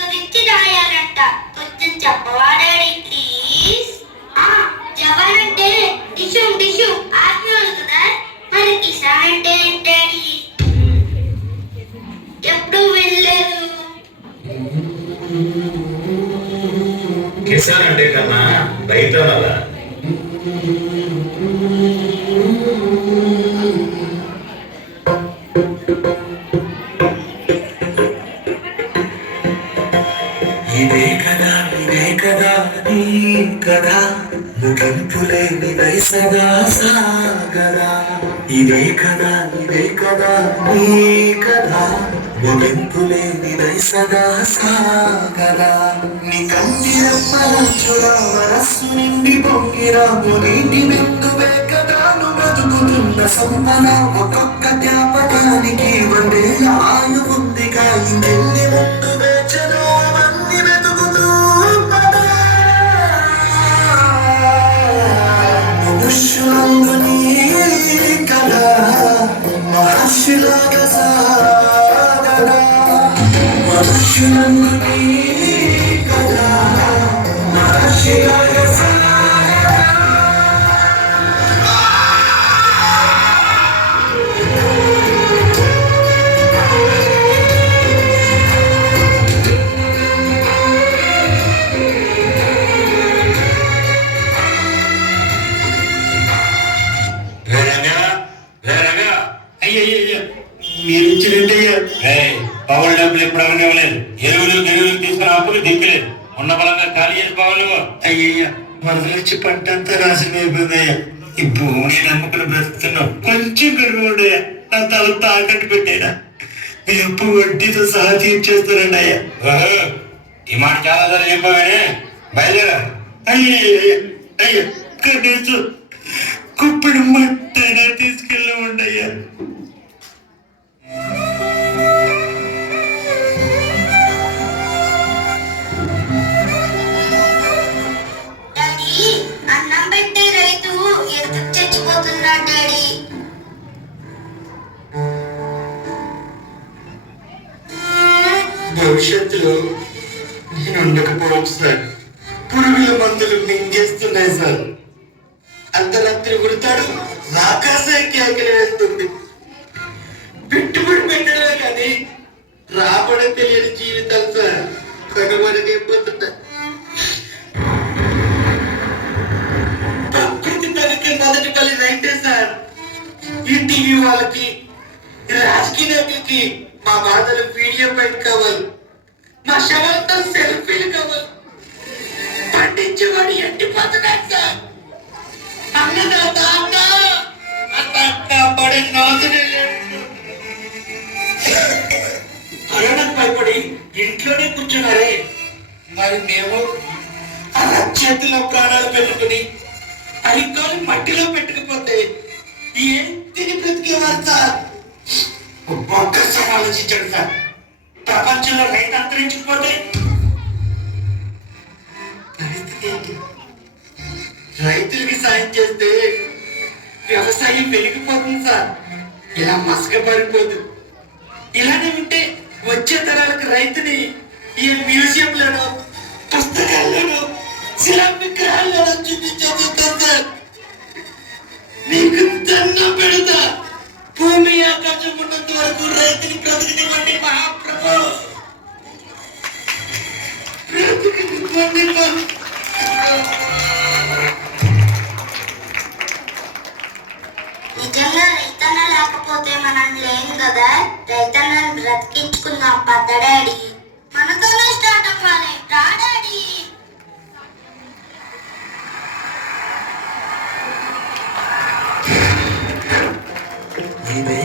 గురించి రాయాలంట. కొంచెం చెప్పవా డాడీ ప్లీజ్? జవాన్ అంటే టిష్యూ టిష్యూ ఆర్మీ వాళ్ళు కదా, మరి కిసాన్ అంటే డాడీ ఎప్పుడు వెళ్ళలేదు. కిసాన్ అంటే కన్నా రైతు అనాలా? ఇదే కదా నీ కదా, ముగింపులేని వయసగా సాగరా. ఇదే కదా నీ కదా, ముగింపులేని వయసగా సాగరా. నీ కంటి రెప్పలంచురా మనస్సు నిండి పొంగిరా, నీటి బిందువే కదా నువ్వు బతుకుతున్న సంపద. ఒక్కొక్క జ్ఞాపకానికి వందే ఆయు ఉందిగా, ఇంకెన్ని ముందు వేచను అవన్నీ వెతుకుతూ పదా. మనుష్యులందు నీ కదా, మహర్షిలాగా సాగరా. మనుష్యులందు నీ కదా, మహర్షిలాగా సాగరా. మీరు ఇచ్చినట్టయ్యా పవన్ డబ్బులు ఎప్పుడు అవనివ్వలేదు. ఎరువులు తీసుకుని అప్పులు దింపలేదు. ఉన్న బలంగా ఖాళీ చేసి పవన్ అయ్యయ్యా వరదలు వచ్చి పంట అంతా నాశనం అయిపోయిందయ్యా. ఈ భూమిని నమ్ముకుని బ్రతుకుతున్నాం. కొంచెం గడువు ఉండయా, నా తల తాకట్టు పెట్టాడా. మీ అప్పు వడ్డీతో సహా తీర్చేస్తారండి అయ్యా. ఈ మాట చాలా సార్లు చెప్పామనే బయలుదేరా. అయ్యా కనీసం కుప్పిడి మట్టైనా తీసుకెళ్ళి ఉండయ్యా. అన్నం పెట్టే రైతు ఎందుకు చచ్చిపోతున్నాడు డాడీ? భవిష్యత్తులో నేను ఉండకపోవచ్చు సార్. పురుగుల మందులు మింగేస్తున్నాయి సార్. అర్ధరాత్రి ఉడతాడు, ఆకాశం కేకలు వేస్తుంది. పెట్టుబడి పెట్టలే కానీ రాబడే తెలియని జీవితాలు సార్. కనుమరుగైపోతున్నా. ప్రకృతి తనకి మొదటి పని రైతే సార్. ఈ టీవీ వాళ్ళకి, రాజకీయ నాయకులకి మా బాధలు వీడియో బయట కావాలి, మా శవాలతో సెల్ఫీలు కావాలి. పండించేవాడు ఎండిపోతున్నాడు సార్. అన్నదాత పడే నాదునే కరోనాకు భయపడి ఇంట్లోనే కూర్చున్నారే. మరి మేము చేతిలో ప్రాణాలు పెట్టుకుని అరికాలు మట్టిలో పెట్టుకుపోతే ఏం తిని బ్రతికేవారు సార్? ఒక్కసారి ఆలోచించండి సార్. ప్రపంచంలో రైతు అంతరించిపోతే పరిస్థితి ఏంటి? రైతులకి సాయం చేస్తే వ్యవసాయం పెరిగిపోతుంది సార్. ఇలా మసకబడిపోదు. ఇలానే ఉంటే వచ్చే తరాలకు రైతుని ఈ మ్యూజియంలోనో పుస్తకాల్లోనో శిలా విగ్రహాల్లోనో చూపించేస్తాం సార్. మీకు దండం పెడతా. భూమి ఆకాశం ఉన్నంత వరకు రైతుని బ్రతికినివ్వండి మహాప్రభు. బ్రతికినివ్వండి. నిజంగా రైతన్న లేకపోతే మనం లేం కదా. రైతన్నను బ్రతికించుకుందాం పద్ద డాడీ. మనతోనే స్టార్ట్ అవ్వాలి.